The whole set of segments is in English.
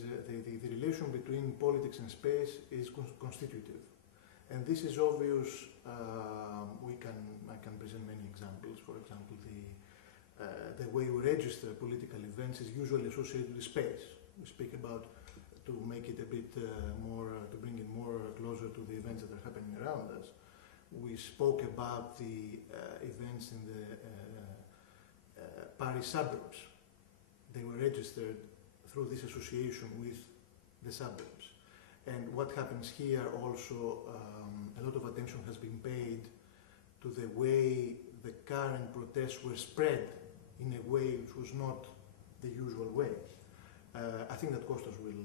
the relation between politics and space is constitutive. And this is obvious. I can present many examples. For example, the way we register political events is usually associated with space. We speak about, to make it a bit more, to bring it more closer to the events that are happening around us. We spoke about the events in the Paris suburbs. They were registered through this association with the suburbs. And what happens here also, a lot of attention has been paid to the way the current protests were spread in a way which was not the usual way. I think that Kostas will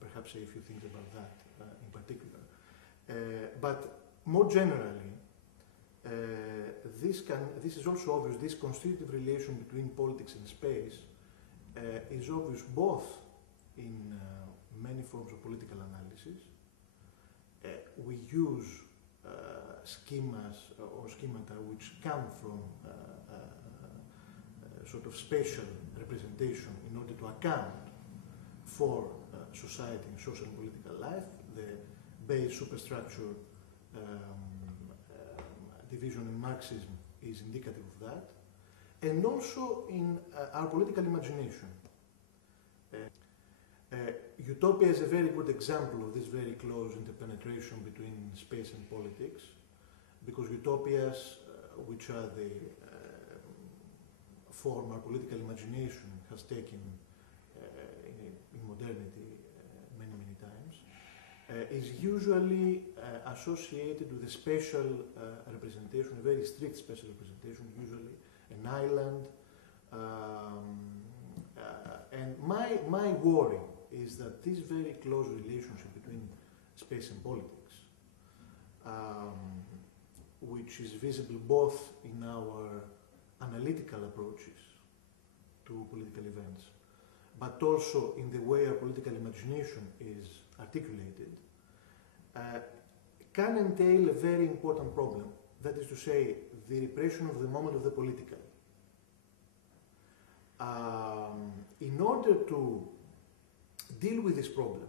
perhaps say a few things about that in particular. But more generally, this is also obvious. This constitutive relation between politics and space is obvious both in many forms of political analysis. We use schemas or schemata which come from sort of spatial representation in order to account for society and social and political life. The base superstructure division in Marxism is indicative of that, and also in our political imagination. Utopia is a very good example of this very close interpenetration between space and politics, because utopias, which are the form our political imagination has taken in modernity many times, is usually associated with a spatial representation, a very strict spatial representation, usually an island. And my worry is that this very close relationship between space and politics, which is visible both in our analytical approaches to political events, but also in the way our political imagination is articulated, can entail a very important problem. That is to say, the repression of the moment of the political. In order to deal with this problem,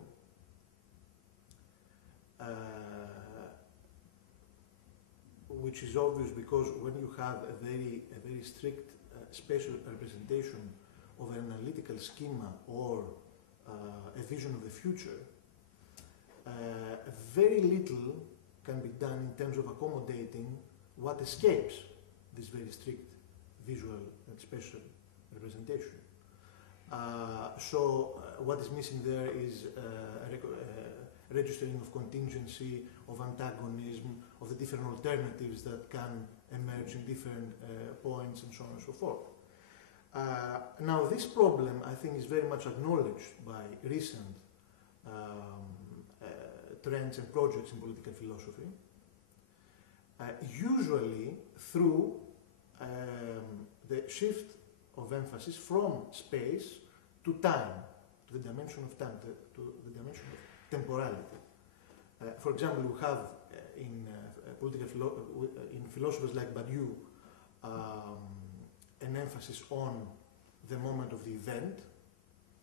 which is obvious because when you have a very strict spatial representation of an analytical schema or a vision of the future, very little can be done in terms of accommodating what escapes this very strict visual and spatial representation. So what is missing there is registering of contingency, of antagonism, of the different alternatives that can emerge in different points, and so on and so forth. Now, this problem, I think, is very much acknowledged by recent trends and projects in political philosophy, usually through the shift of emphasis from space to time, to the dimension of time, to the dimension of temporality. For example, we have in in philosophers like Badiou an emphasis on the moment of the event,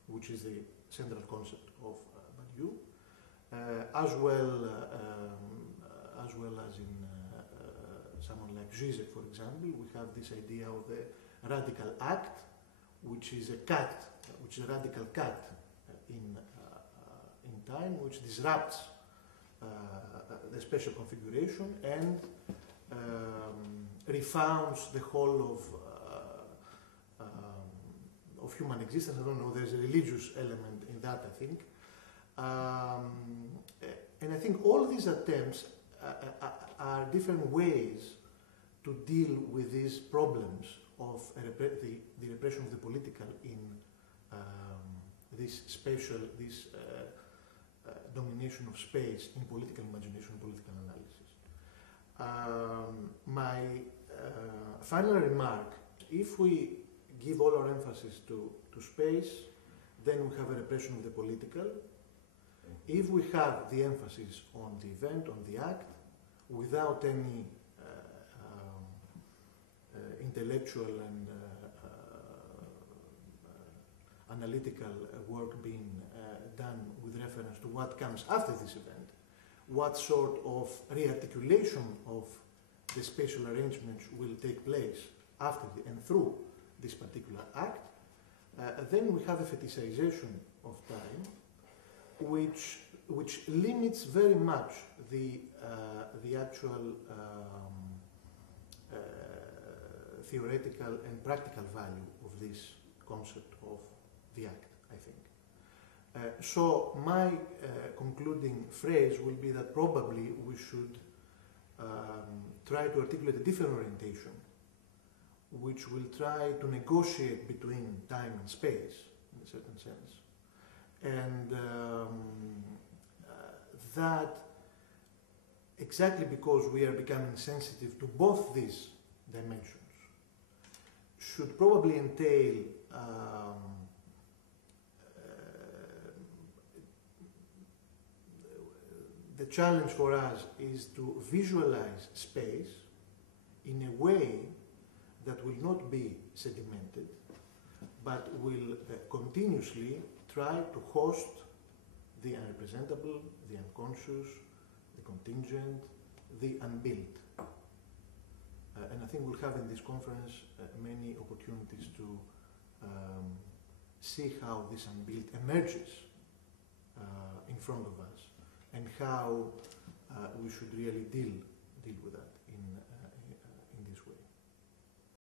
which is the central concept of Badiou, as well as in someone like Zizek, for example. We have this idea of the radical act, which is a cut, which is a radical cut in time, which disrupts the spatial configuration and refounds the whole of human existence. I don't know, there's a religious element in that, I think. And I think all these attempts are different ways to deal with these problems of the repression of the political in this spatial, domination of space in political imagination and political analysis. My final remark, if we give all our emphasis to space, then we have a repression of the political. If we have the emphasis on the event, on the act, without any intellectual and analytical work being done with reference to what comes after this event, what sort of rearticulation of the spatial arrangements will take place after and through this particular act. Then we have a fetishization of time, which limits very much the actual theoretical and practical value of this concept of the act, I think. So my concluding phrase will be that probably we should try to articulate a different orientation, which will try to negotiate between time and space, in a certain sense, and that exactly because we are becoming sensitive to both these dimensions should probably entail the challenge for us is to visualize space in a way that will not be sedimented, but will continuously try to host the unrepresentable, the unconscious, the contingent, the unbuilt. And I think we'll have in this conference many opportunities to see how this unbuilt emerges in front of us and how we should really deal with that in